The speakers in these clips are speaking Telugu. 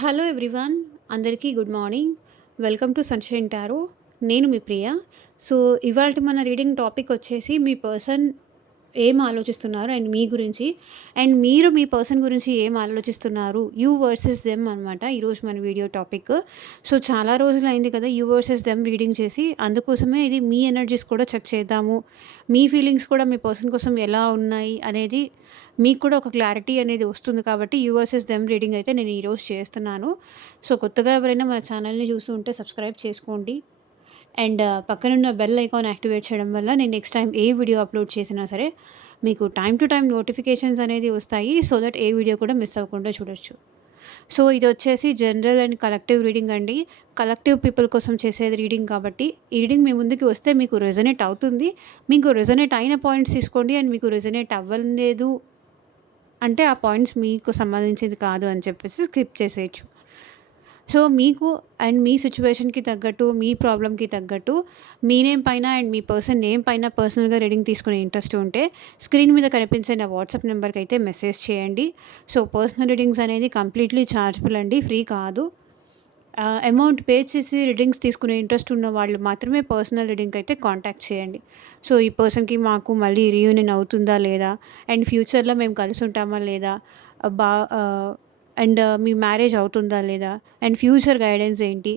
హలో ఎవ్రీవన్, అందరికీ good morning. Welcome to sunshine tarot. నేను మీ ప్రియ. సో, ఇవాల్టి మన రీడింగ్ టాపిక్ వచ్చేసి మీ పర్సన్ ఏం ఆలోచిస్తున్నారు అండ్ మీ గురించి, అండ్ మీరు మీ పర్సన్ గురించి ఏం ఆలోచిస్తున్నారు, యూ వర్సెస్ దెమ్ అనమాట ఈరోజు మన వీడియో టాపిక్. సో, చాలా రోజులైంది కదా యూ వర్సెస్ దెమ్ రీడింగ్ చేసి, అందుకోసమే ఇది మీ ఎనర్జీస్ కూడా చెక్ చేద్దాము. మీ ఫీలింగ్స్ కూడా మీ పర్సన్ కోసం ఎలా ఉన్నాయి అనేది మీకు కూడా ఒక క్లారిటీ అనేది వస్తుంది కాబట్టి యూ వర్సెస్ దెమ్ రీడింగ్ అయితే నేను ఈరోజు చేస్తున్నాను. సో, కొత్తగా ఎవరైనా మన ఛానల్‌ని చూస్తూ ఉంటే సబ్స్క్రైబ్ చేసుకోండి. అండ్ పక్కనున్న బెల్ ఐకాన్ యాక్టివేట్ చేయడం వల్ల నేను నెక్స్ట్ టైం ఏ వీడియో అప్లోడ్ చేసినా సరే మీకు టైమ్ టు టైమ్ నోటిఫికేషన్స్ అనేది వస్తాయి. సో దట్ ఏ వీడియో కూడా మిస్ అవ్వకుండా చూడొచ్చు. సో ఇది వచ్చేసి జనరల్ అండ్ కలెక్టివ్ రీడింగ్ అండి. కలెక్టివ్ పీపుల్ కోసం చేసేది రీడింగ్ కాబట్టి ఈ రీడింగ్ మీ ముందుకి వస్తే మీకు రెజొనేట్ అవుతుంది. మీకు రెజొనేట్ అయిన పాయింట్స్ తీసుకోండి, అండ్ మీకు రెజొనేట్ అవ్వలేదు అంటే ఆ పాయింట్స్ మీకు సంబంధించింది కాదు అని చెప్పేసి స్కిప్ చేసేయచ్చు. సో, మీకు అండ్ మీ సిట్యుయేషన్‌కి తగ్గట్టు, మీ ప్రాబ్లమ్‌కి తగ్గట్టు మీ నేమ్ పైన అండ్ మీ పర్సన్ నేమ్ పైన పర్సనల్‌గా రీడింగ్ తీసుకునే ఇంట్రెస్ట్ ఉంటే స్క్రీన్ మీద కనిపించే నా వాట్సాప్ నెంబర్‌కి అయితే మెసేజ్ చేయండి. సో, పర్సనల్ రీడింగ్స్ అనేది కంప్లీట్‌లీ చార్జబుల్ అండి, ఫ్రీ కాదు. అమౌంట్ పే చేసి రీడింగ్స్ తీసుకునే ఇంట్రెస్ట్ ఉన్న వాళ్ళు మాత్రమే పర్సనల్ రీడింగ్‌కి అయితే కాంటాక్ట్ చేయండి. సో, ఈ పర్సన్‌కి మాకు మళ్ళీ రీయూనియన్ అవుతుందా లేదా? అండ్ ఫ్యూచర్‌లో మేము కలిసి ఉంటామా లేదా? ఆహ్, బా ఆహ్, అండ్ మీ మ్యారేజ్ అవుతుందా లేదా? అండ్ ఫ్యూచర్ గైడెన్స్ ఏంటి?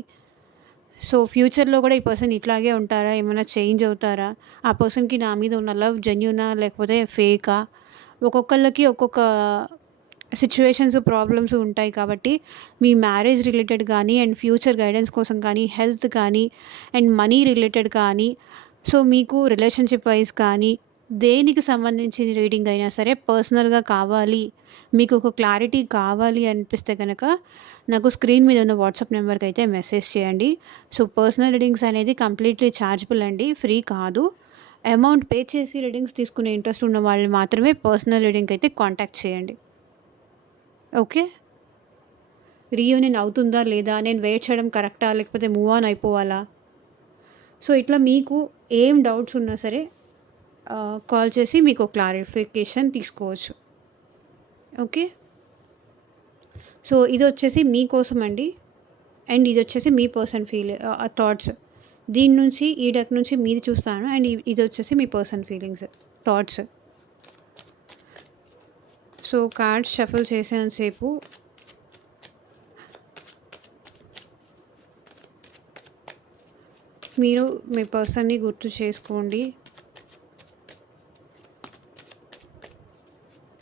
సో, ఫ్యూచర్‌లో కూడా ఈ పర్సన్ ఇట్లాగే ఉంటారా? ఏమైనా చేంజ్ అవుతారా? ఆ పర్సన్‌కి నా మీద ఉన్న లవ్ జెన్యూనా లేకపోతే ఫేకా? ఒక్కొక్కళ్ళకి ఒక్కొక్క సిట్యుయేషన్స్, ప్రాబ్లమ్స్ ఉంటాయి కాబట్టి మీ మ్యారేజ్ రిలేటెడ్ కానీ, అండ్ ఫ్యూచర్ గైడెన్స్ కోసం కానీ, హెల్త్ కానీ, అండ్ మనీ రిలేటెడ్ కానీ, సో మీకు రిలేషన్‌షిప్ వైస్ కానీ, దేనికి సంబంధించిన రీడింగ్ అయినా సరే పర్సనల్‌గా కావాలి, మీకు ఒక క్లారిటీ కావాలి అనిపిస్తే గనక నాకు స్క్రీన్ మీద ఉన్న వాట్సాప్ నెంబర్‌కి అయితే మెసేజ్ చేయండి. సో, పర్సనల్ రీడింగ్స్ అనేది కంప్లీట్‌లీ చార్జబుల్ అండి, ఫ్రీ కాదు. అమౌంట్ పే చేసి రీడింగ్స్ తీసుకునే ఇంట్రెస్ట్ ఉన్న వాళ్ళు మాత్రమే పర్సనల్ రీడింగ్‌కి అయితే కాంటాక్ట్ చేయండి. ఓకే. రీయూనియన్ అవుతుందా లేదా? నేను వెయిట్ చేయడం కరెక్టా? లేకపోతే మూవ్ ఆన్ అయిపోవాలా? సో, ఇట్లా మీకు ఏం డౌట్స్ ఉన్నా సరే కాల్ చేసి మీకు క్లారిఫికేషన్ తీసుకోవచ్చు. ఓకే. సో, ఇదొచ్చేసి మీకోసం అండి. అండ్ ఇదొచ్చేసి మీ పర్సన్ థాట్స్. దీని నుంచి ఈ డెక్ నుంచి మీది చూస్తాను. అండ్ ఇదొచ్చేసి మీ person feelings, thoughts. So, cards shuffle చేసేంత సేపు మీరు మీ పర్సన్‌ని గుర్తు చేసుకోండి.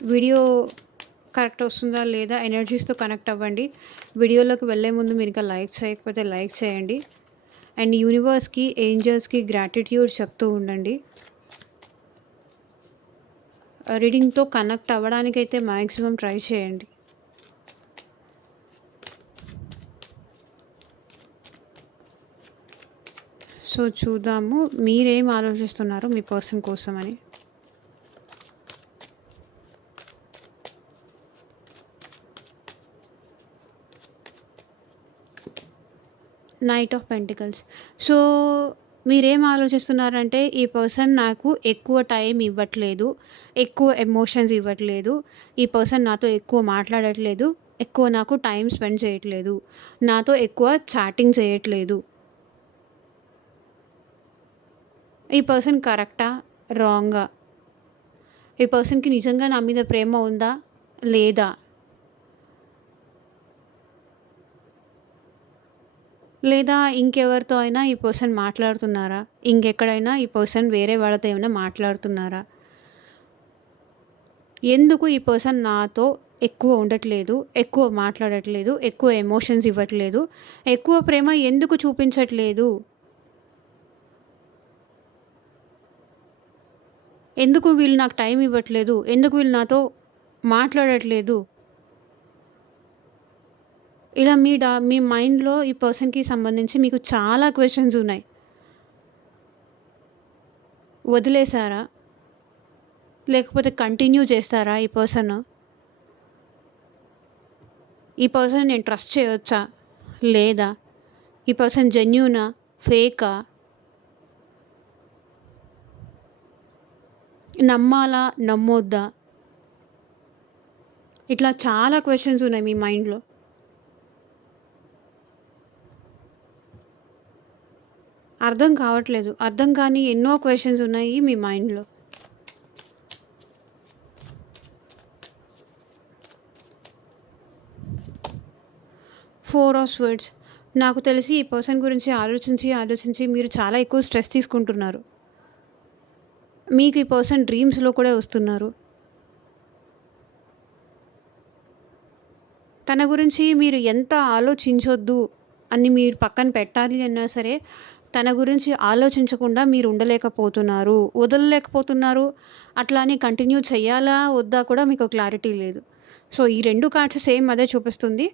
వీడియో కరెక్ట్ వస్తుందా లేదా ఎనర్జీస్తో కనెక్ట్ అవ్వండి. వీడియోలోకి వెళ్ళే ముందు మీరు ఇంకా లైక్ చేయకపోతే లైక్ చేయండి. అండ్ యూనివర్స్కి, ఏంజల్స్కి గ్రాటిట్యూడ్ చెప్తూ ఉండండి. రీడింగ్తో కనెక్ట్ అవ్వడానికైతే మ్యాక్సిమం ట్రై చేయండి. సో, చూద్దాము మీరేం ఆలోచిస్తున్నారు మీ పర్సన్ కోసం అని. Knight of pentacles. సో, మీరేం ఆలోచిస్తున్నారంటే ఈ పర్సన్ నాకు ఎక్కువ టైం ఇవ్వట్లేదు, ఎక్కువ ఎమోషన్స్ ఇవ్వట్లేదు, ఈ పర్సన్ నాతో ఎక్కువ మాట్లాడట్లేదు, ఎక్కువ నాకు టైం స్పెండ్ చేయట్లేదు, నాతో ఎక్కువ చాటింగ్ చేయట్లేదు. ఈ పర్సన్ కరెక్టా? రాంగా? ఈ పర్సన్‌కి నిజంగా నా మీద ప్రేమ ఉందా? లేదా? లేదా ఇంకెవరితో అయినా ఈ పర్సన్ మాట్లాడుతున్నారా? ఇంకెక్కడైనా ఈ పర్సన్ వేరే వాళ్ళతో ఏమైనా మాట్లాడుతున్నారా? ఎందుకు ఈ పర్సన్ నాతో ఎక్కువ ఉండట్లేదు, ఎక్కువ మాట్లాడట్లేదు, ఎక్కువ ఎమోషన్స్ ఇవ్వట్లేదు, ఎక్కువ ప్రేమ ఎందుకు చూపించట్లేదు? ఎందుకు వీళ్ళు నాకు టైం ఇవ్వట్లేదు? ఎందుకు వీళ్ళు నాతో మాట్లాడట్లేదు? ఇలా మీ మైండ్‌లో ఈ పర్సన్‌కి సంబంధించి మీకు చాలా క్వెషన్స్ ఉన్నాయి. వదిలేసారా? లేకపోతే కంటిన్యూ చేస్తారా ఈ పర్సన్? ఈ పర్సన్ నేను ట్రస్ట్ చేయొచ్చా? లేదా? ఈ పర్సన్ జెన్యూనా? ఫేకా? నమ్మాలా? నమ్మొద్దా? ఇట్లా చాలా క్వెషన్స్ ఉన్నాయి మీ మైండ్‌లో. అర్థం కావట్లేదు. అర్థం కాని ఎన్నో క్వెషన్స్ ఉన్నాయి మీ మైండ్‌లో. 4 ఆఫ్ స్వర్డ్స్. నాకు తెలిసి ఈ పర్సన్ గురించి ఆలోచించి, ఆలోచించి మీరు చాలా ఎక్కువ స్ట్రెస్ తీసుకుంటున్నారు. మీకు ఈ పర్సన్ డ్రీమ్స్‌లో కూడా వస్తున్నారు. తన గురించి మీరు ఎంత ఆలోచించొద్దు అని మీరు పక్కన పెట్టాలి అన్నా సరే, తన గురించి ఆలోచించకుండా మీరు ఉండలేకపోతున్నారు, వదలలేకపోతున్నారు. అట్లా అని కంటిన్యూ చేయాలా? వద్దా? కూడా మీకు క్లారిటీ లేదు. సో, ఈ 2 కార్డ్స్ సేమ్ అదే చూపిస్తుంది.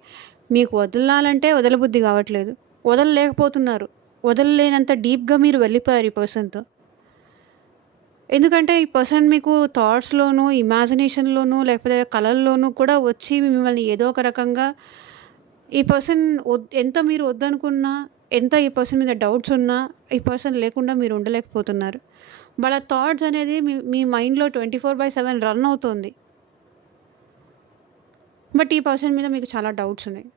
మీకు వదలాలంటే వదలబుద్ధి కావట్లేదు. వదలలేకపోతున్నారు. వదలలేనంత డీప్‌గా మీరు వెళ్ళిపోయారు ఈ పర్సన్‌తో. ఎందుకంటే ఈ పర్సన్ మీకు థాట్స్‌లోనూ, ఇమాజినేషన్‌లోనూ లేకపోతే కలల్లోనూ కూడా వచ్చి మిమ్మల్ని ఏదో ఒక రకంగా ఈ పర్సన్ ఎంత మీరు వద్దనుకున్నా, ఎంత ఈ పర్సన్ మీద డౌట్స్ ఉన్నా, ఈ పర్సన్ లేకుండా మీరు ఉండలేకపోతున్నారు. వాళ్ళ థాట్స్ అనేది మీ మీ మైండ్‌లో 24/7 రన్ అవుతుంది. బట్ ఈ పర్సన్ మీద మీకు చాలా డౌట్స్ ఉన్నాయి.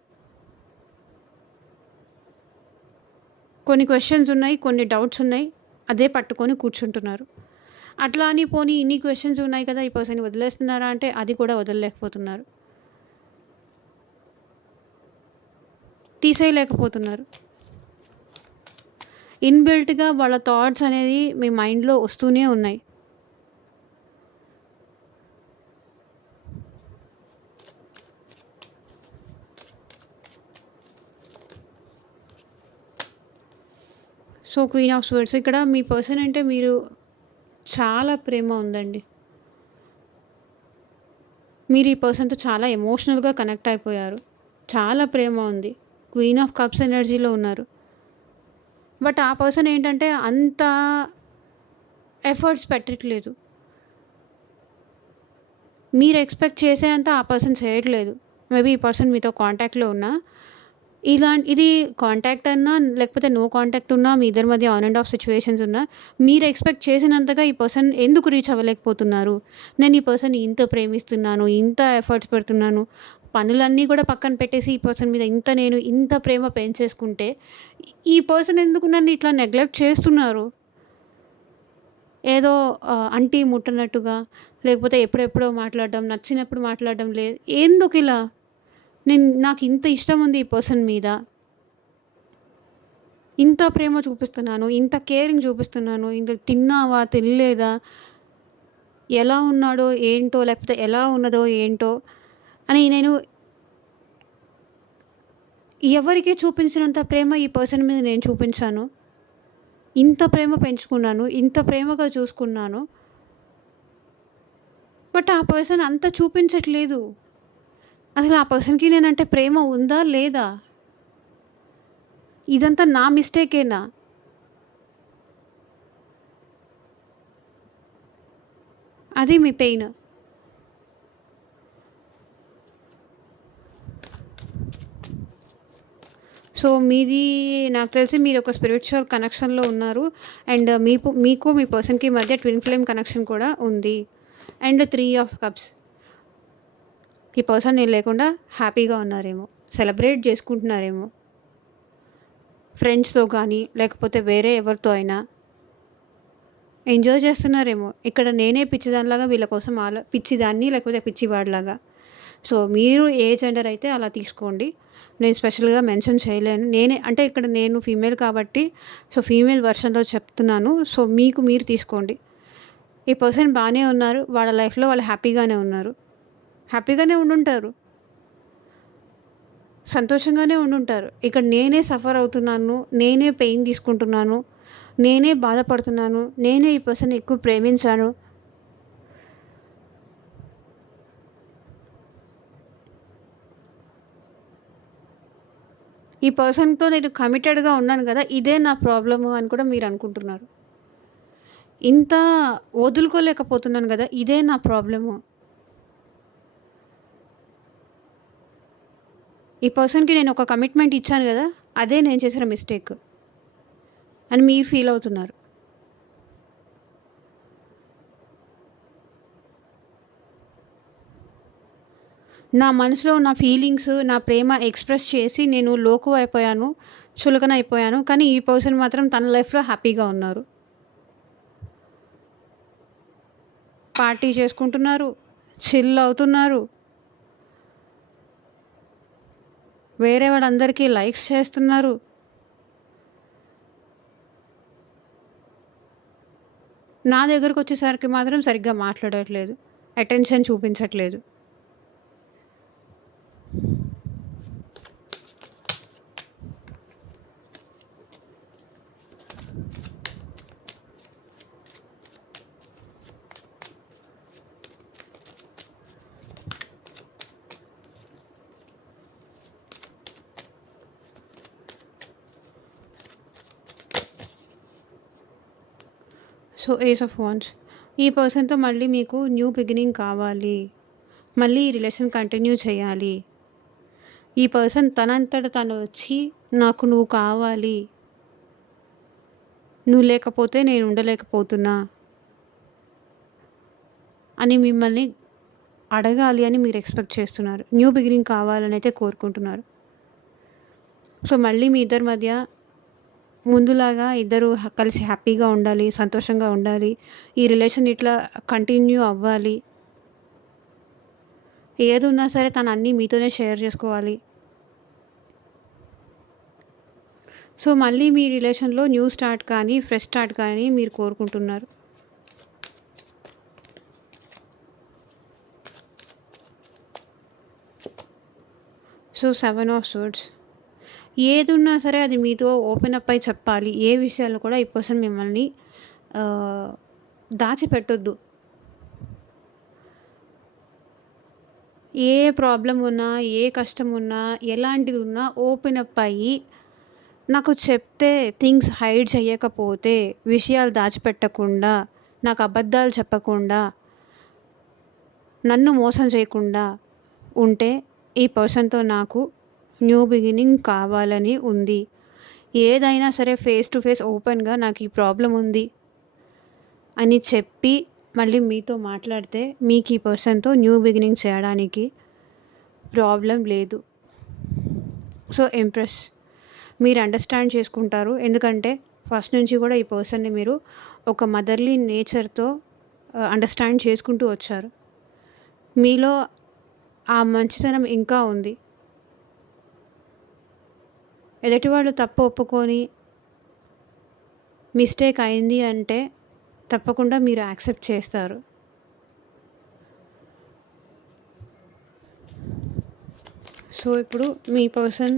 కొన్ని క్వెషన్స్ ఉన్నాయి, కొన్ని డౌట్స్ ఉన్నాయి. అదే పట్టుకొని కూర్చుంటున్నారు. అట్లా అని పోనీ ఇన్ని క్వెషన్స్ ఉన్నాయి కదా! ఈ పర్సన్‌ని వదిలేస్తున్నారా అంటే అది కూడా వదలలేకపోతున్నారు. తీసేయలేకపోతున్నారు. ఇన్‌బిల్ట్‌గా వాళ్ళ థాట్స్ అనేది మీ మైండ్‌లో వస్తూనే ఉన్నాయి. సో, క్వీన్ ఆఫ్ స్వర్డ్స్ ఇక్కడ మీ పర్సన్ అంటే మీరు చాలా ప్రేమ ఉందండి. మీరు ఈ పర్సన్‌తో చాలా ఎమోషనల్‌గా కనెక్ట్ అయిపోయారు. చాలా ప్రేమ ఉంది. క్వీన్ ఆఫ్ కప్స్ ఎనర్జీలో ఉన్నారు. బట్ ఆ పర్సన్ ఏంటంటే అంత ఎఫర్ట్స్ పెట్టట్లేదు. మీరు ఎక్స్‌పెక్ట్ చేసేంత ఆ పర్సన్ చేయట్లేదు. మేబీ ఈ పర్సన్ మీతో కాంటాక్ట్‌లో ఉన్నా, ఇది కాంటాక్ట్ అన్నా, లేకపోతే నో కాంటాక్ట్ ఉన్నా, మీ ఇద్దరి మధ్య ఆన్ అండ్ ఆఫ్ సిట్యుయేషన్స్ ఉన్నా, మీరు ఎక్స్‌పెక్ట్ చేసినంతగా ఈ పర్సన్ ఎందుకు రీచ్ అవ్వలేకపోతున్నారు? నేను ఈ పర్సన్‌ని ఇంత ప్రేమిస్తున్నాను, ఇంత ఎఫర్ట్స్ పెడుతున్నాను, పనులన్నీ కూడా పక్కన పెట్టేసి ఈ పర్సన్ మీద నేను ఇంత ప్రేమ పెంచేసుకుంటే, ఈ పర్సన్ ఎందుకు నన్ను ఇట్లా నెగ్లెక్ట్ చేస్తున్నారు? ఏదో అంటీ ముట్టనట్టుగా, లేకపోతే ఎప్పుడెప్పుడో మాట్లాడడం, నచ్చినప్పుడు మాట్లాడడం లేదు. ఎందుకిలా? నాకింత ఇష్టం ఉంది ఈ పర్సన్ మీద. ఇంత ప్రేమ చూపిస్తున్నాను, ఇంత కేరింగ్ చూపిస్తున్నాను. ఇంత తిన్నావా? తినలేదా? ఎలా ఉన్నాడో ఏంటో, లేకపోతే ఎలా ఉన్నదో ఏంటో అని నేను ఎవరికీ చూపించినంత ప్రేమ ఈ పర్సన్ మీద నేను చూపించాను. ఇంత ప్రేమ పెంచుకున్నాను. ఇంత ప్రేమగా చూసుకున్నాను. బట్ ఆ పర్సన్ అంత చూపించట్లేదు. అసలు ఆ పర్సన్‌కి నేనంటే ప్రేమ ఉందా? లేదా? ఇదంతా నా మిస్టేకేనా? అది మీ పెయిన్. సో, మీది నాకు తెలిసి మీరొక స్పిరిచ్యువల్ కనెక్షన్‌లో ఉన్నారు. అండ్ మీకు మీ పర్సన్‌కి మధ్య ట్విన్ ఫ్లేమ్ కనెక్షన్ కూడా ఉంది. And 3 of cups. ఈ పర్సన్ నేను లేకుండా హ్యాపీగా ఉన్నారేమో, సెలబ్రేట్ చేసుకుంటున్నారేమో. ఫ్రెండ్స్‌తో కానీ, లేకపోతే వేరే ఎవరితో అయినా ఎంజాయ్ చేస్తున్నారేమో. ఇక్కడ నేనే పిచ్చిదానిలాగా వీళ్ళ కోసం పిచ్చిదాన్ని లేకపోతే పిచ్చివాడిలాగా. సో, మీరు ఏ జెండర్ అయితే అలా తీసుకోండి. నేను స్పెషల్‌గా మెన్షన్ చేయలేను. అంటే ఇక్కడ నేను ఫీమేల్ కాబట్టి సో, ఫీమేల్ వెర్షన్‌లో చెప్తున్నాను. సో, మీకు మీరు తీసుకోండి. ఈ పర్సన్ బానే ఉన్నారు. వాళ్ళ లైఫ్‌లో వాళ్ళు హ్యాపీగానే ఉన్నారు. హ్యాపీగానే ఉండుంటారు. సంతోషంగానే ఉండుంటారు. ఇక్కడ నేనే సఫర్ అవుతున్నాను. నేనే పెయిన్ తీసుకుంటున్నాను. నేనే బాధపడుతున్నాను. నేనే ఈ పర్సన్‌ని ఎక్కువ ప్రేమించాను. ఈ పర్సన్‌తో నేను కమిటెడ్‌గా ఉన్నాను గదా! ఇదే నా ప్రాబ్లము అని కూడా మీరు అనుకుంటున్నారు. ఇంత వదులుకోలేకపోతున్నాను గదా! ఇదే నా ప్రాబ్లము. ఈ పర్సన్‌కి నేను ఒక కమిట్మెంట్ ఇచ్చాను గదా! అదే నేను చేసిన మిస్టేక్ అని మీరు ఫీల్ అవుతున్నారు. నా మనసులో నా ఫీలింగ్స్, నా ప్రేమ ఎక్స్‌ప్రెస్ చేసి నేను లోకువైపోయాను, చులకనైపోయాను. కానీ ఈ పర్సన్ మాత్రం తన లైఫ్‌లో హ్యాపీగా ఉన్నారు. పార్టీ చేసుకుంటున్నారు, చిల్ అవుతున్నారు. వేరే వాళ్ళందరికీ లైక్స్ చేస్తున్నారు. నా దగ్గరకొచ్చేసరికి మాత్రం సరిగ్గా మాట్లాడట్లేదు. అటెన్షన్ చూపించట్లేదు. So, ace of wands. ఈ పర్సన్‌తో మళ్ళీ మీకు న్యూ బిగినింగ్ కావాలి. మళ్ళీ ఈ రిలేషన్ కంటిన్యూ చేయాలి. ఈ పర్సన్ తనంతట తను వచ్చి నాకు నువ్వు కావాలి. నువ్వు లేకపోతే నేను ఉండలేకపోతున్నా అని మిమ్మల్ని అడగాలి అని మీరు ఎక్స్‌పెక్ట్ చేస్తున్నారు. న్యూ బిగినింగ్ కావాలని అయితే కోరుకుంటున్నారు. సో, మళ్ళీ మీ ఇద్దరి మధ్య ముందులాగా ఇద్దరు కలిసి హ్యాపీగా ఉండాలి, సంతోషంగా ఉండాలి. ఈ రిలేషన్ ఇట్లా కంటిన్యూ అవ్వాలి. ఏదున్నా సరే తను అన్నీ మీతోనే షేర్ చేసుకోవాలి. సో, మళ్ళీ మీ రిలేషన్‌లో న్యూ స్టార్ట్ కానీ, ఫ్రెష్ స్టార్ట్ కానీ మీరు కోరుకుంటున్నారు. So, 7 of swords. ఏదున్నా సరే అది మీతో ఓపెన్ అప్ అయ్యి చెప్పాలి. ఏ విషయాల్లో కూడా ఈ పర్సన్ మిమ్మల్ని ఆహ్, దాచిపెట్టొద్దు. ఏ ప్రాబ్లమ్ ఉన్నా, ఏ కష్టం ఉన్నా, ఎలాంటిది ఉన్నా ఓపెన్ అప్ అయ్యి నాకు చెప్తే థింగ్స్ హైడ్ చేయకపోతే, విషయాలు దాచిపెట్టకుండా, నాకు అబద్ధాలు చెప్పకుండా, నన్ను మోసం చేయకుండా ఉంటే ఈ పర్సన్‌తో నాకు న్యూ బిగినింగ్ కావాలని ఉంది. ఏదైనా సరే ఫేస్ టు ఫేస్ ఓపెన్‌గా నాకు ఈ ప్రాబ్లమ్ ఉంది అని చెప్పి మళ్ళీ మీతో మాట్లాడితే మీకు ఈ పర్సన్‌తో న్యూ బిగినింగ్ చేయడానికి ప్రాబ్లమ్ లేదు. So, empress. మీరు అండర్‌స్టాండ్ చేసుకుంటారు. ఎందుకంటే ఫస్ట్ నుంచి కూడా ఈ పర్సన్‌ని మీరు ఒక మదర్‌లీ నేచర్‌తో అండర్‌స్టాండ్ చేసుకుంటూ వచ్చారు. మీలో ఆ మంచితనం ఇంకా ఉంది. ఎదుటివాళ్ళు తప్పు ఒప్పుకొని మిస్టేక్ అయింది అంటే తప్పకుండా మీరు యాక్సెప్ట్ చేస్తారు. సో, ఇప్పుడు మీ పర్సన్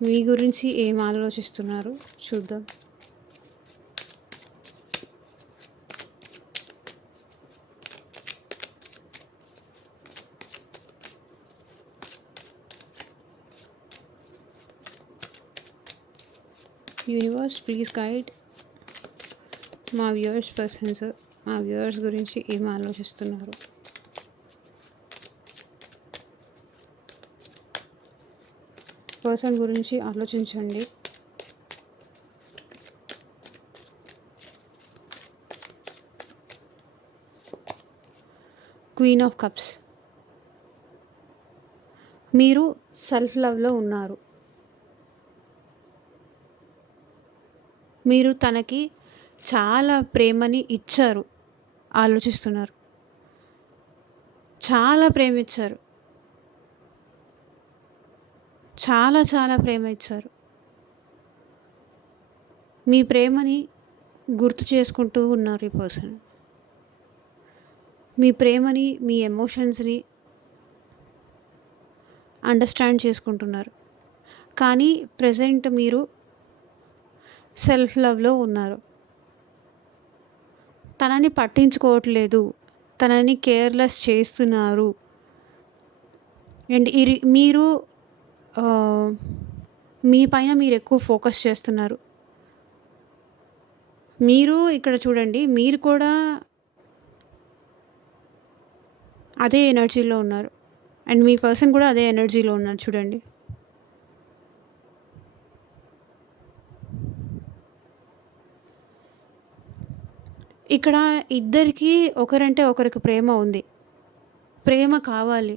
మీ గురించి ఏం ఆలోచిస్తున్నారు చూద్దాం. యూనివర్స్ ప్లీజ్ గైడ్ మా వ్యూవర్స్ గురించి ఏం ఆలోచిస్తున్నారు. పర్సన్ గురించి ఆలోచించండి. Queen of cups. మీరు సెల్ఫ్ లవ్లో ఉన్నారు. మీరు తనకి చాలా ప్రేమని ఇచ్చారు. ఆలోచిస్తున్నారు. చాలా ప్రేమిచ్చారు. చాలా చాలా ప్రేమ ఇచ్చారు. మీ ప్రేమని గుర్తు చేసుకుంటూ ఉన్నారు ఈ పర్సన్. మీ ప్రేమని, మీ ఎమోషన్స్‌ని అండర్‌స్టాండ్ చేసుకుంటున్నారు. కానీ ప్రెజెంట్ మీరు సెల్ఫ్ లవ్‌లో ఉన్నారు. తనని పట్టించుకోవట్లేదు. తనని కేర్‌లెస్ చేస్తున్నారు. అండ్ మీరు ఆహ్, మీ పైన మీరు ఎక్కువ ఫోకస్ చేస్తున్నారు. మీరు ఇక్కడ చూడండి, మీరు కూడా అదే ఎనర్జీలో ఉన్నారు. అండ్ మీ పర్సన్ కూడా అదే ఎనర్జీలో ఉన్నారు చూడండి. ఇక్కడ ఇద్దరికీ ఒకరంటే ఒకరికి ప్రేమ ఉంది. ప్రేమ కావాలి.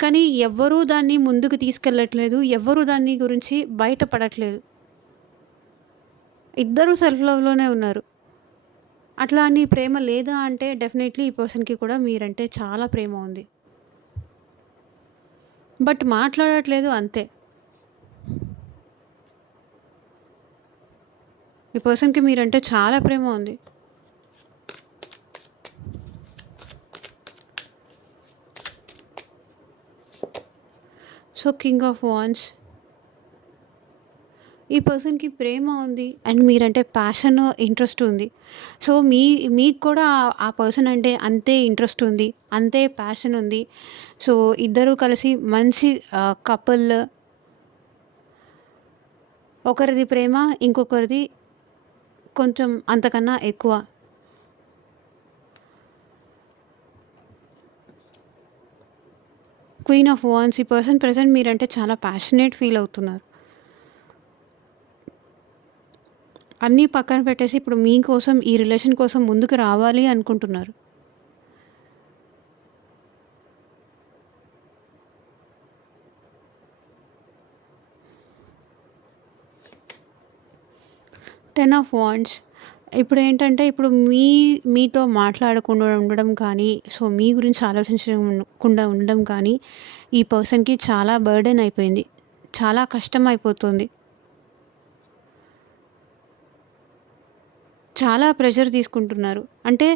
కానీ ఎవ్వరూ దాన్ని ముందుకు తీసుకెళ్ళట్లేదు. ఎవ్వరూ దాన్ని గురించి బయటపడట్లేదు. ఇద్దరూ సెల్ఫ్ లవ్‌లోనే ఉన్నారు. అట్లా అని ప్రేమ లేదా అంటే డెఫినైట్‌లీ ఈ పర్సన్‌కి కూడా మీరంటే చాలా ప్రేమ ఉంది. బట్ మాట్లాడట్లేదు అంతే. ఈ పర్సన్‌కి మీరంటే చాలా ప్రేమ ఉంది. So, king of wands. ఈ పర్సన్‌కి ప్రేమ ఉంది అండ్ మీరంటే ప్యాషన్, ఇంట్రెస్ట్ ఉంది. సో, మీకు కూడా ఆ పర్సన్ అంటే అంతే ఇంట్రెస్ట్ ఉంది. అంతే ప్యాషన్ ఉంది. సో, ఇద్దరూ కలిసి మంచి కపుల్. ఒకరిది ప్రేమ, ఇంకొకరిది కొంచెం అంతకన్నా ఎక్కువ. Queen of wands. ఈ పర్సన్ ప్రెజెంట్ మీరంటే చాలా ప్యాషనేట్ ఫీల్ అవుతున్నారు. అన్నీ పక్కన పెట్టేసి ఇప్పుడు మీకోసం, ఈ రిలేషన్ కోసం ముందుకు రావాలి అనుకుంటున్నారు. Ten of wands. ఇప్పుడు మీతో మాట్లాడకుండా ఉండడం కానీ, సో, మీ గురించి ఆలోచించకుండా ఉండడం కానీ, ఈ పర్సన్‌కి చాలా బర్డెన్ అయిపోయింది. చాలా కష్టం అయిపోతుంది. చాలా ప్రెషర్ తీసుకుంటున్నారు. అంటే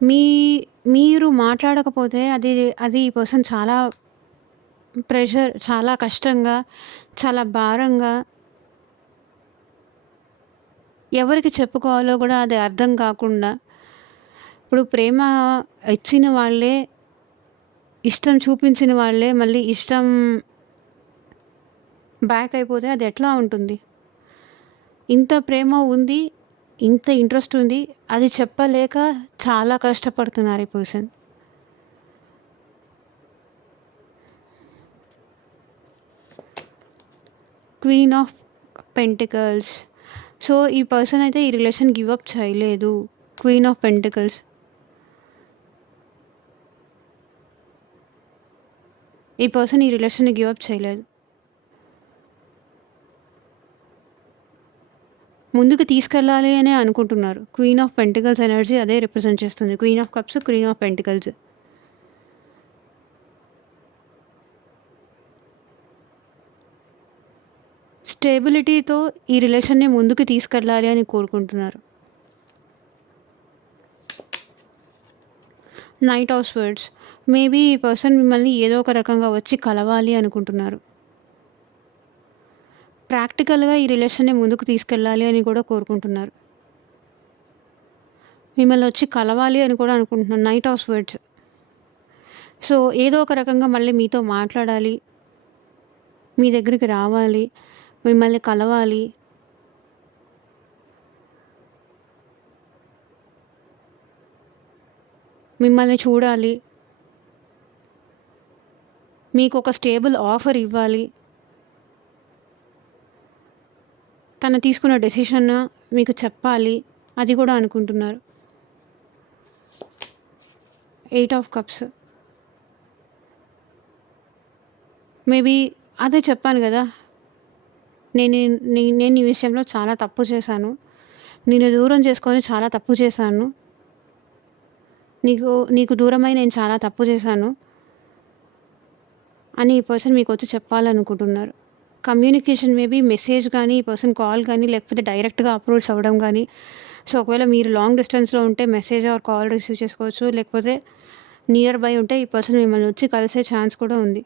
మీ మీరు మాట్లాడకపోతే అది ఈ పర్సన్ చాలా ప్రెషర్, చాలా కష్టంగా, చాలా భారంగా, ఎవరికి చెప్పుకోవాలో కూడా అది అర్థం కాకుండా, ఇప్పుడు ప్రేమ ఇచ్చిన వాళ్ళే, ఇష్టం చూపించిన వాళ్ళే మళ్ళీ ఇష్టం బ్యాక్ అయిపోతే అది ఎట్లా ఉంటుంది? ఇంత ప్రేమ ఉంది, ఇంత ఇంట్రెస్ట్ ఉంది, అది చెప్పలేక చాలా కష్టపడుతున్నారు ఈ person. Queen of pentacles. So, ఈ పర్సన్ అయితే ఈ రిలేషన్ గివ్ అప్ చేయలేదు. Queen of pentacles. ఈ పర్సన్ ఈ రిలేషన్‌ని గివ్ అప్ చేయలేదు. ముందుకు తీసుకెళ్ళాలి అనే అనుకుంటున్నారు. క్వీన్ ఆఫ్ పెంటికల్స్ ఎనర్జీ అదే రిప్రజెంట్ చేస్తుంది. Queen of cups, queen of pentacles. స్టేబిలిటీతో ఈ రిలేషన్‌ని ముందుకు తీసుకెళ్ళాలి అని కోరుకుంటున్నారు. Knight of swords. మేబీ ఈ పర్సన్ మిమ్మల్ని ఏదో ఒక రకంగా వచ్చి కలవాలి అనుకుంటున్నారు. ప్రాక్టికల్‌గా ఈ రిలేషన్‌ని ముందుకు తీసుకెళ్ళాలి అని కూడా కోరుకుంటున్నారు. మిమ్మల్ని వచ్చి కలవాలి అని కూడా అనుకుంటున్నారు. Night of swords. సో, ఏదో ఒక రకంగా మళ్ళీ మీతో మాట్లాడాలి. మీ దగ్గరికి రావాలి. మిమ్మల్ని కలవాలి. మిమ్మల్ని చూడాలి. మీకొక స్టేబుల్ ఆఫర్ ఇవ్వాలి. తను తీసుకున్న డెసిషన్ మీకు చెప్పాలి. అది కూడా అనుకుంటున్నారు. Eight of cups. మేబీ అదే చెప్పాను కదా! నేను ఈ విషయంలో చాలా తప్పు చేశాను. నిన్ను దూరం చేసుకొని చాలా తప్పు చేశాను. నీకు దూరమై నేను చాలా తప్పు చేశాను అని ఈ పర్సన్ మీకొచ్చి చెప్పాలనుకుంటున్నారు. కమ్యూనికేషన్ మేబీ మెసేజ్ కానీ, ఈ పర్సన్ కాల్ కానీ, లేకపోతే డైరెక్ట్‌గా అప్రోచ్ అవ్వడం కానీ. సో, ఒకవేళ మీరు లాంగ్ డిస్టెన్స్‌లో ఉంటే మెసేజ్ ఆర్ కాల్ రిసీవ్ చేసుకోవచ్చు. లేకపోతే నియర్ బై ఉంటే ఈ పర్సన్ మిమ్మల్ని వచ్చి కలిసే ఛాన్స్ కూడా ఉంది.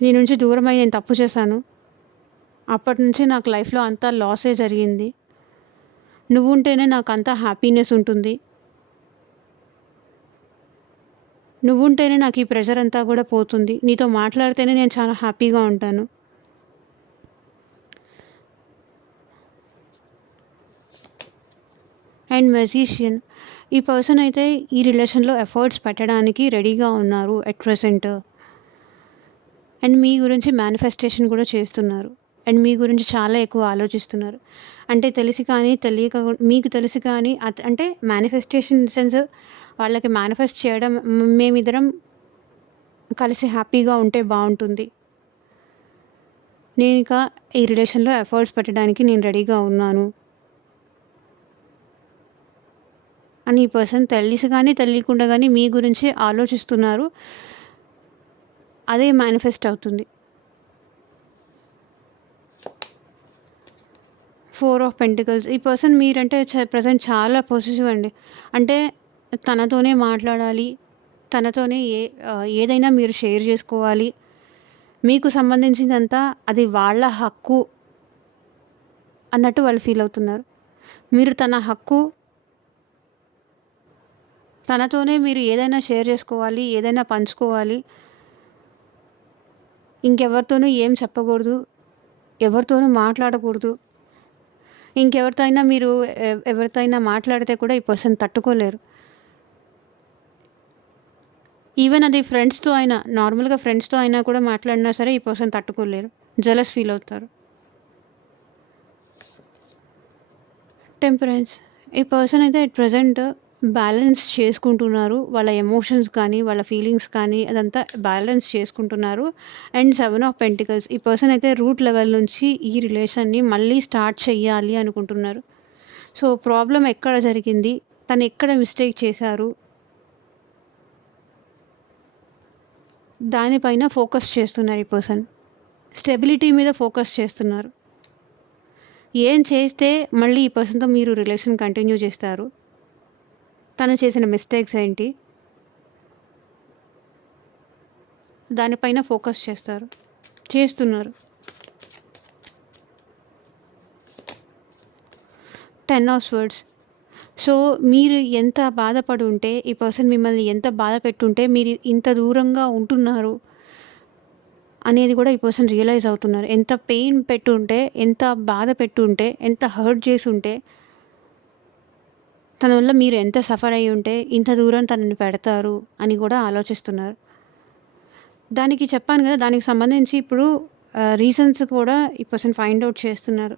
నీ నుంచి దూరమై నేను తప్పు చేశాను. అప్పటినుంచి నాకు లైఫ్‌లో అంతా లాసే జరిగింది. నువ్వుంటేనే నాకంతా హ్యాపీనెస్ ఉంటుంది. నువ్వుంటేనే నాకు ఈ ప్రెషర్ అంతా కూడా పోతుంది. నీతో మాట్లాడితేనే నేను చాలా హ్యాపీగా ఉంటాను. And magician. ఈ పర్సన్ అయితే ఈ రిలేషన్‌లో ఎఫర్ట్స్ పెట్టడానికి రెడీగా ఉన్నారు ఎట్ ప్రెజెంట్. అండ్ మీ గురించి మేనిఫెస్టేషన్ కూడా చేస్తున్నారు. అండ్ మీ గురించి చాలా ఎక్కువ ఆలోచిస్తున్నారు. అంటే తెలిసి కానీ, తెలియక మీకు తెలిసి కానీ అంటే మేనిఫెస్టేషన్ ఇన్ ద సెన్స్ వాళ్ళకి మేనిఫెస్ట్ చేయడం మేమిద్దరం కలిసి హ్యాపీగా ఉంటే బావుంటుంది. నేనిక ఈ రిలేషన్‌లో ఎఫర్ట్స్ పెట్టడానికి నేను రెడీగా ఉన్నాను అని ఈ పర్సన్ తెలిసి గానీ, తెలియకుండా గానీ మీ గురించి ఆలోచిస్తున్నారు. అదే మేనిఫెస్ట్ అవుతుంది. 4 ఆఫ్ పెంటికల్స్ ఈ పర్సన్ మీరంటే ప్రెజెంట్ చాలా పొసెసివ్ అండి. అంటే తనతోనే మాట్లాడాలి. తనతోనే ఏదైనా మీరు షేర్ చేసుకోవాలి. మీకు సంబంధించిందంతా అది వాళ్ళ హక్కు అన్నట్టు వాళ్ళు ఫీల్ అవుతున్నారు. మీరు తన హక్కు, తనతోనే మీరు ఏదైనా షేర్ చేసుకోవాలి, ఏదైనా పంచుకోవాలి. ఇంకెవరితోనూ ఏం చెప్పకూడదు. ఎవరితోనూ మాట్లాడకూడదు. ఇంకెవరితో అయినా మీరు ఎవరితో అయినా మాట్లాడితే కూడా ఈ పర్సన్ తట్టుకోలేరు. ఈవెన్ అది ఫ్రెండ్స్‌తో అయినా, నార్మల్‌గా ఫ్రెండ్స్‌తో అయినా కూడా మాట్లాడినా సరే ఈ పర్సన్ తట్టుకోలేరు. జెలస్ ఫీల్ అవుతారు. టెంపరెన్స్ ఈ పర్సన్ అయితే అట్ ప్రెజెంట్ బ్యాలెన్స్ చేసుకుంటున్నారు. వాళ్ళ ఎమోషన్స్ కానీ, వాళ్ళ ఫీలింగ్స్ కానీ అదంతా బ్యాలెన్స్ చేసుకుంటున్నారు. అండ్ 7 ఆఫ్ పెంటికల్స్ ఈ పర్సన్ అయితే రూట్ లెవెల్ నుంచి ఈ రిలేషన్‌ని మళ్ళీ స్టార్ట్ చేయాలి అనుకుంటున్నారు. సో, ప్రాబ్లమ్ ఎక్కడ జరిగింది? తను ఎక్కడ మిస్టేక్ చేశారు? దానిపైన ఫోకస్ చేస్తున్నారు ఈ పర్సన్. స్టెబిలిటీ మీద ఫోకస్ చేస్తున్నారు. ఏం చేస్తే మళ్ళీ ఈ పర్సన్‌తో మీరు రిలేషన్ కంటిన్యూ చేస్తారు? తను చేసిన మిస్టేక్స్ ఏంటి? దానిపైన ఫోకస్ చేస్తున్నారు. 10 ఆఫ్ స్వర్డ్స్ సో, మీరు ఎంత బాధపడి ఉంటే, ఈ పర్సన్ మిమ్మల్ని ఎంత బాధ పెట్టుంటే మీరు ఇంత దూరంగా ఉంటున్నారు అనేది కూడా ఈ పర్సన్ రియలైజ్ అవుతున్నారు. ఎంత పెయిన్ పెట్టుంటే, ఎంత బాధ పెట్టుంటే, ఎంత హర్ట్ చేసుంటే, తన వల్ల మీరు ఎంత సఫర్ అయ్యి ఉంటే ఇంత దూరం తనని పెడతారు అని కూడా ఆలోచిస్తున్నారు. దానికి చెప్పాను కదా! దానికి సంబంధించి ఇప్పుడు రీజన్స్ కూడా ఈ పర్సన్ ఫైండ్ ఔట్ చేస్తున్నారు.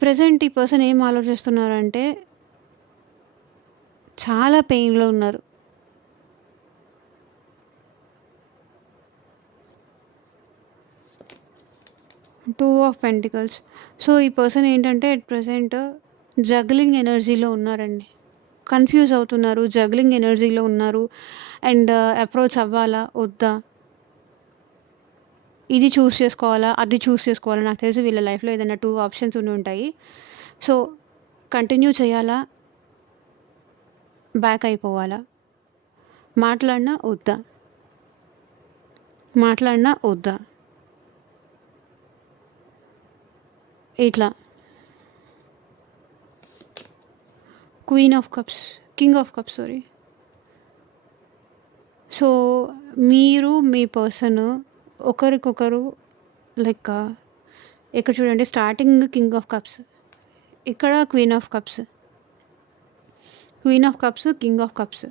ప్రెజెంట్ ఈ పర్సన్ ఏం ఆలోచిస్తున్నారంటే చాలా పెయిన్‌లో ఉన్నారు. టూ ఆఫ్ పెంటికల్స్ సో, ఈ పర్సన్ ఏంటంటే అట్ ప్రెజెంట్ జగ్లింగ్ ఎనర్జీలో ఉన్నారండి. కన్‌ఫ్యూజ్ అవుతున్నారు. జగ్లింగ్ ఎనర్జీలో ఉన్నారు. అండ్ అప్రోచ్ అవ్వాలా? వద్దా? ఇది చూస్ చేసుకోవాలా? అది చూస్ చేసుకోవాలా? నాకు తెలిసి వీళ్ళ లైఫ్‌లో ఏదైనా 2 ఆప్షన్స్ ఉండుంటాయి. సో, కంటిన్యూ చేయాలా? బ్యాక్ అయిపోవాలా? మాట్లాడినా? వద్దా? మాట్లాడినా? వద్దా? ఇట్లా. Queen of cups, king of cups sorry. So, మీరు మీ పర్సన్ ఒకరికొకరు లైక్ ఇక్కడ చూడండి స్టార్టింగ్ కింగ్ ఆఫ్ కప్స్, ఇక్కడ queen of cups. Queen of cups, king of cups.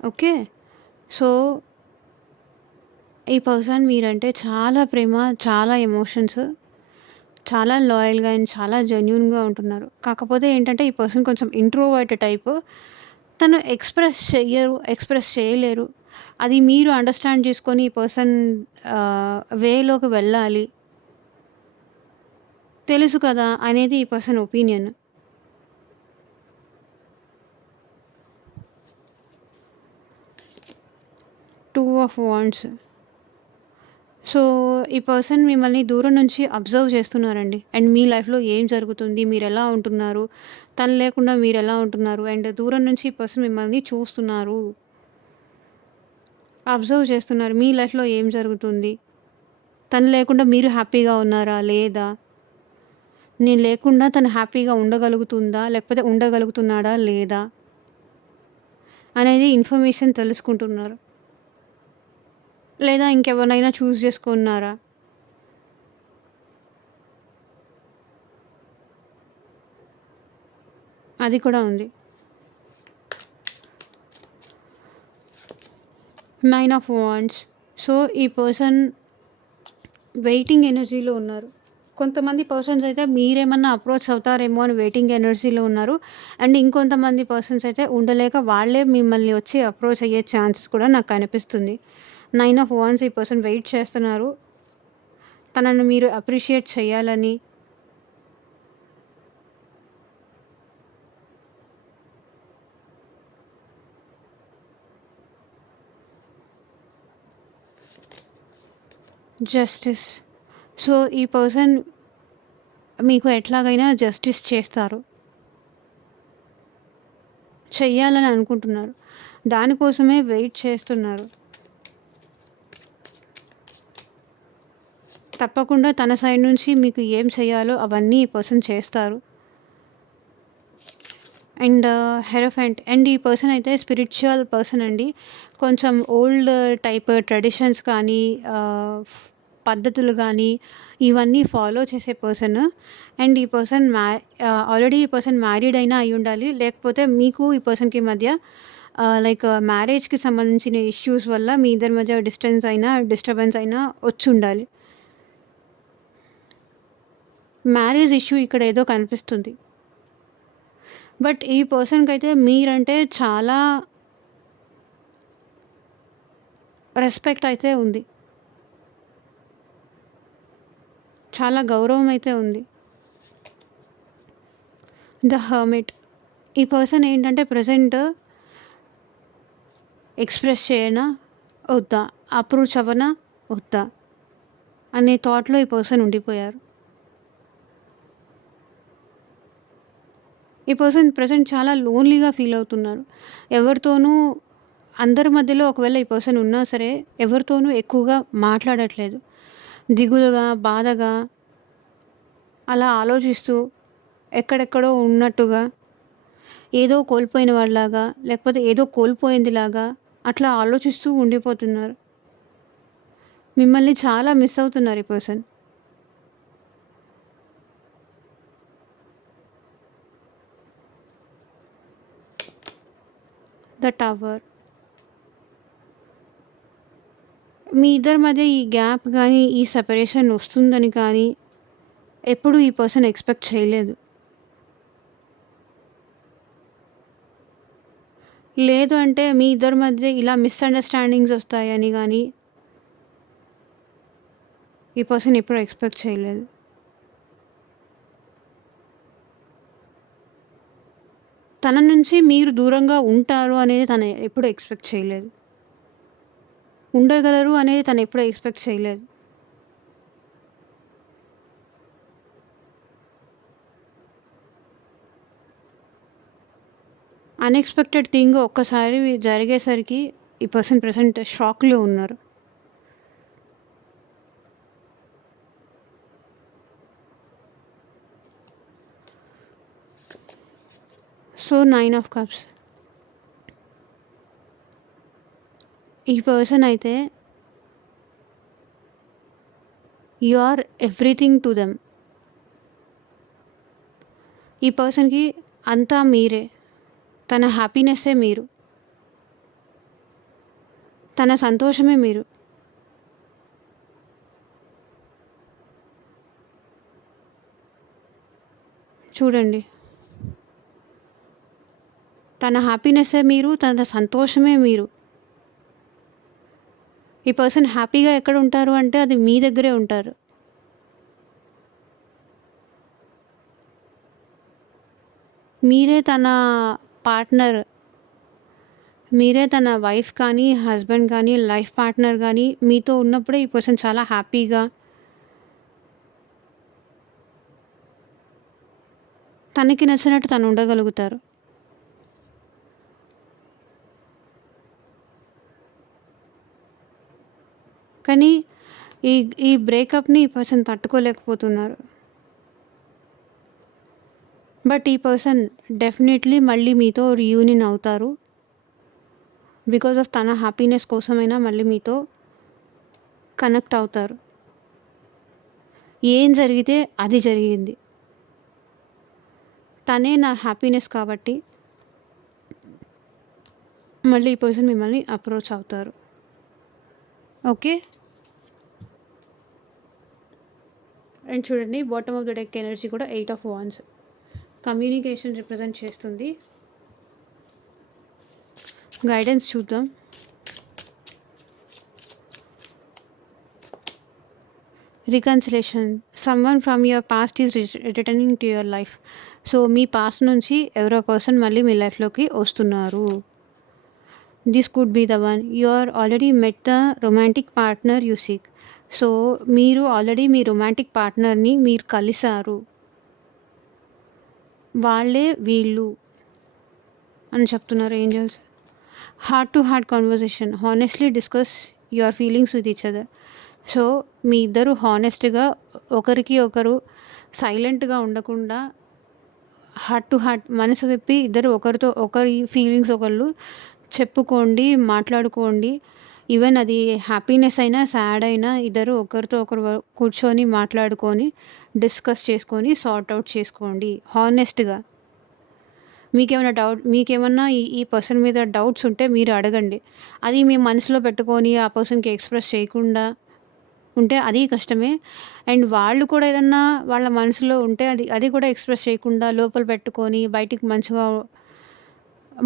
Okay. So, ఈ పర్సన్ మీరంటే చాలా ప్రేమ, చాలా ఎమోషన్స్, చాలా లాయల్‌గా అండ్ చాలా జెన్యూన్‌గా ఉంటున్నారు. కాకపోతే ఏంటంటే ఈ పర్సన్ కొంచెం ఇంట్రోవర్ట్ టైపు. తను ఎక్స్‌ప్రెస్ చేయలేరు. అది మీరు అండర్‌స్టాండ్ చేసుకొని ఈ పర్సన్ వేలోకి వెళ్ళాలి. తెలుసు కదా! అనేది ఈ person opinion. Two of wands. So, ఈ పర్సన్ మిమ్మల్ని దూరం నుంచి అబ్జర్వ్ చేస్తున్నారండి. అండ్ మీ లైఫ్‌లో ఏం జరుగుతుంది? మీరెలా ఉంటున్నారు? తను లేకుండా మీరెలా ఉంటున్నారు? అండ్ దూరం నుంచి ఈ పర్సన్ మిమ్మల్ని చూస్తున్నారు. అబ్జర్వ్ చేస్తున్నారు. మీ లైఫ్‌లో ఏం జరుగుతుంది? తను లేకుండా మీరు హ్యాపీగా ఉన్నారా? లేదా? నేను లేకుండా తను హ్యాపీగా ఉండగలుగుతుందా? లేకపోతే ఉండగలుగుతున్నాడా? లేదా? అనేది ఇన్ఫర్మేషన్ తెలుసుకుంటున్నారు. లేదా ఇంకెవరినైనా చూజ్ చేసుకున్నారా? అది కూడా ఉంది. 9 ఆఫ్ వాండ్స్. సో, ఈ పర్సన్ వెయిటింగ్ ఎనర్జీలో ఉన్నారు. కొంతమంది పర్సన్స్ అయితే మీరేమన్నా అప్రోచ్ అవుతారేమో అని వెయిటింగ్ ఎనర్జీలో ఉన్నారు. అండ్ ఇంకొంతమంది పర్సన్స్ అయితే ఉండలేక వాళ్ళే మిమ్మల్ని వచ్చి అప్రోచ్ అయ్యే ఛాన్సెస్ కూడా నాకు కనిపిస్తుంది. 9 ఆఫ్ వాండ్స్ ఈ పర్సన్ వెయిట్ చేస్తున్నారు. తనను మీరు అప్రిషియేట్ చేయాలని. జస్టిస్. సో, ఈ పర్సన్ మీకు ఎట్లాగైనా జస్టిస్ చేస్తారు. చెయ్యాలని అనుకుంటున్నారు. దానికోసమే వెయిట్ చేస్తున్నారు. తప్పకుండా తన సైడ్ నుంచి మీకు ఏం చేయాలో అవన్నీ ఈ పర్సన్ చేస్తారు. And hierophant. అండ్ ఈ పర్సన్ అయితే స్పిరిచువల్ పర్సన్ అండి. కొంచెం ఓల్డ్ టైప్ ట్రెడిషన్స్ కానీ పద్ధతులు కానీ ఇవన్నీ ఫాలో చేసే పర్సన్. అండ్ ఈ పర్సన్ ఆల్రెడీ ఈ పర్సన్ మ్యారీడ్ అయినా అయి ఉండాలి. లేకపోతే మీకు ఈ పర్సన్కి మధ్య లైక్ మ్యారేజ్కి సంబంధించిన ఇష్యూస్ వల్ల మీ ఇద్దరి మధ్య డిస్టెన్స్ అయినా డిస్టర్బెన్స్ అయినా వచ్చి ఉండాలి. మ్యారేజ్ ఇష్యూ ఇక్కడ ఏదో కనిపిస్తుంది. బట్ ఈ పర్సన్కి అయితే మీరంటే చాలా రెస్పెక్ట్ అయితే ఉంది. చాలా గౌరవం అయితే ఉంది. The hermit. ఈ పర్సన్ ఏంటంటే ప్రజెంట్ ఎక్స్ప్రెస్ చేయనా వద్దా, అప్రోచ్ అవ్వనా వద్దా అనే థాట్లో ఈ పర్సన్ ఉండిపోయారు. ఈ పర్సన్ ప్రజెంట్ చాలా లోన్లీగా ఫీల్ అవుతున్నారు. ఎవరితోనూ అందరి మధ్యలో ఒకవేళ ఈ పర్సన్ ఉన్నా సరే ఎవరితోనూ ఎక్కువగా మాట్లాడట్లేదు. దిగులుగా, బాధగా అలా ఆలోచిస్తూ ఎక్కడెక్కడో ఉన్నట్టుగా, ఏదో కోల్పోయిన వాళ్ళలాగా, లేకపోతే ఏదో కోల్పోయిందిలాగా అట్లా ఆలోచిస్తూ ఉండిపోతున్నారు. మిమ్మల్ని చాలా మిస్ అవుతున్నారు ఈ పర్సన్. The tower. మీ ఇద్దరి మధ్య ఈ గ్యాప్ కానీ ఈ సెపరేషన్ వస్తుందని కానీ ఎప్పుడు ఈ పర్సన్ ఎక్స్పెక్ట్ చేయలేదు. లేదు అంటే మీ ఇద్దరి మధ్య ఇలా మిస్అండర్స్టాండింగ్స్ వస్తాయని కానీ ఈ పర్సన్ ఎప్పుడు ఎక్స్పెక్ట్ చేయలేదు. తన నుంచి మీరు దూరంగా ఉంటారు అనేది తను ఎప్పుడు ఎక్స్పెక్ట్ చేయలేదు. ఉండగలరు అనేది తను ఎప్పుడు ఎక్స్పెక్ట్ చేయలేదు. అన్ఎక్స్పెక్టెడ్ థింగ్ ఒక్కసారి జరిగేసరికి ఈ పర్సన్ ప్రెసెంట్ షాక్లో ఉన్నారు. So 9 of cups. ఈ పర్సన్ అయితే you are everything to them. ఈ పర్సన్కి అంతా మీరే. తన హ్యాపీనెస్సే మీరు. తన సంతోషమే మీరు. చూడండి, తన హ్యాపీనెస్సే మీరు, తన సంతోషమే మీరు. ఈ పర్సన్ హ్యాపీగా ఎక్కడ ఉంటారు అంటే అది మీ దగ్గరే ఉంటారు. మీరే తన పార్ట్నర్. మీరే తన వైఫ్ కానీ హస్బెండ్ కానీ లైఫ్ పార్ట్నర్ కానీ మీతో ఉన్నప్పుడే ఈ పర్సన్ చాలా హ్యాపీగా తనకి నచ్చినట్టు తను ఉండగలుగుతారు. కానీ ఈ ఈ బ్రేకప్ని ఈ పర్సన్ తట్టుకోలేకపోతున్నారు. బట్ ఈ పర్సన్ డెఫినెట్లీ మళ్ళీ మీతో రీయూనియన్ అవుతారు. బికాజ్ ఆఫ్ తన హ్యాపీనెస్ కోసమైనా మళ్ళీ మీతో కనెక్ట్ అవుతారు. ఏం జరిగితే అది జరిగింది. తనే నా హ్యాపీనెస్ కాబట్టి మళ్ళీ ఈ పర్సన్ మిమ్మల్ని అప్రోచ్ అవుతారు. ఓకే. అండ్ చూడండి bottom of the deck energy కూడా 8 ఆఫ్ వాండ్స్. కమ్యూనికేషన్ రిప్రజెంట్ చేస్తుంది. గైడెన్స్ చూద్దాం. Reconciliation, someone from your past is returning to your life. So మీ పాస్ట్ నుంచి ఎవరో పర్సన్ మళ్ళీ మీ లైఫ్లోకి వస్తున్నారు. This could be the one. You are already met the romantic partner you seek. So మీరు ఆల్రెడీ మీ రొమాంటిక్ పార్ట్నర్ని మీరు కలిశారు, వాళ్ళే వీళ్ళు అని చెప్తున్నారు angels. Heart to heart conversation, honestly discuss your feelings with each other. So మీ ఇద్దరు హానెస్ట్గా ఒకరికి ఒకరు సైలెంట్గా ఉండకుండా హార్ట్ టు హార్ట్ మనసు విప్పి ఇద్దరు ఒకరితో ఒకరి ఫీలింగ్స్ ఒకళ్ళు చెప్పుకోండి, మాట్లాడుకోండి. ఈవెన్ అది హ్యాపీనెస్ అయినా సాడ్ అయినా ఇద్దరు ఒకరితో ఒకరు కూర్చొని మాట్లాడుకొని డిస్కస్ చేసుకొని సార్ట్ అవుట్ చేసుకోండి హానెస్ట్గా. మీకేమన్నా ఈ పర్సన్ మీద డౌట్స్ ఉంటే మీరు అడగండి. అది మీ మనసులో పెట్టుకొని ఆ పర్సన్కి ఎక్స్ప్రెస్ చేయకుండా ఉంటే అది కష్టమే. అండ్ వాళ్ళు కూడా ఏదన్నా వాళ్ళ మనసులో ఉంటే అది కూడా ఎక్స్ప్రెస్ చేయకుండా లోపల పెట్టుకొని బయటికి మంచిగా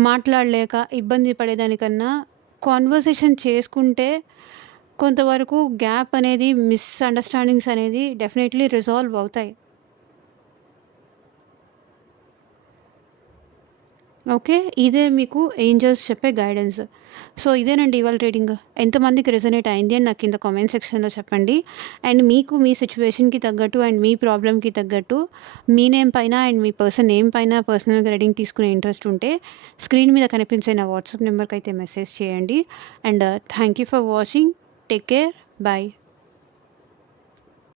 మాట్లాడలేక ఇబ్బంది పడేదానికన్నా కాన్వర్సేషన్ చేసుకుంటే కొంతవరకు గ్యాప్ అనేది, మిస్అండర్స్టాండింగ్స్ అనేది డెఫినెట్లీ రిజాల్వ్ అవుతాయి. ఓకే, ఇదే మీకు ఏంజల్స్ చెప్పే గైడెన్స్. సో ఇదేనండి ఇవాళ రీడింగ్. ఎంతమందికి రెజనేట్ అయింది అని నాకు కింద కామెంట్ సెక్షన్లో చెప్పండి. అండ్ మీకు మీ సిచ్యువేషన్కి తగ్గట్టు అండ్ మీ ప్రాబ్లమ్కి తగ్గట్టు మీ నేమ్ పైన అండ్ మీ పర్సన్ నేమ్ పైన పర్సనల్గా రీడింగ్ తీసుకునే ఇంట్రెస్ట్ ఉంటే స్క్రీన్ మీద కనిపించే నా వాట్సాప్ నెంబర్కి అయితే మెసేజ్ చేయండి. And thank you for watching. Take care. Bye.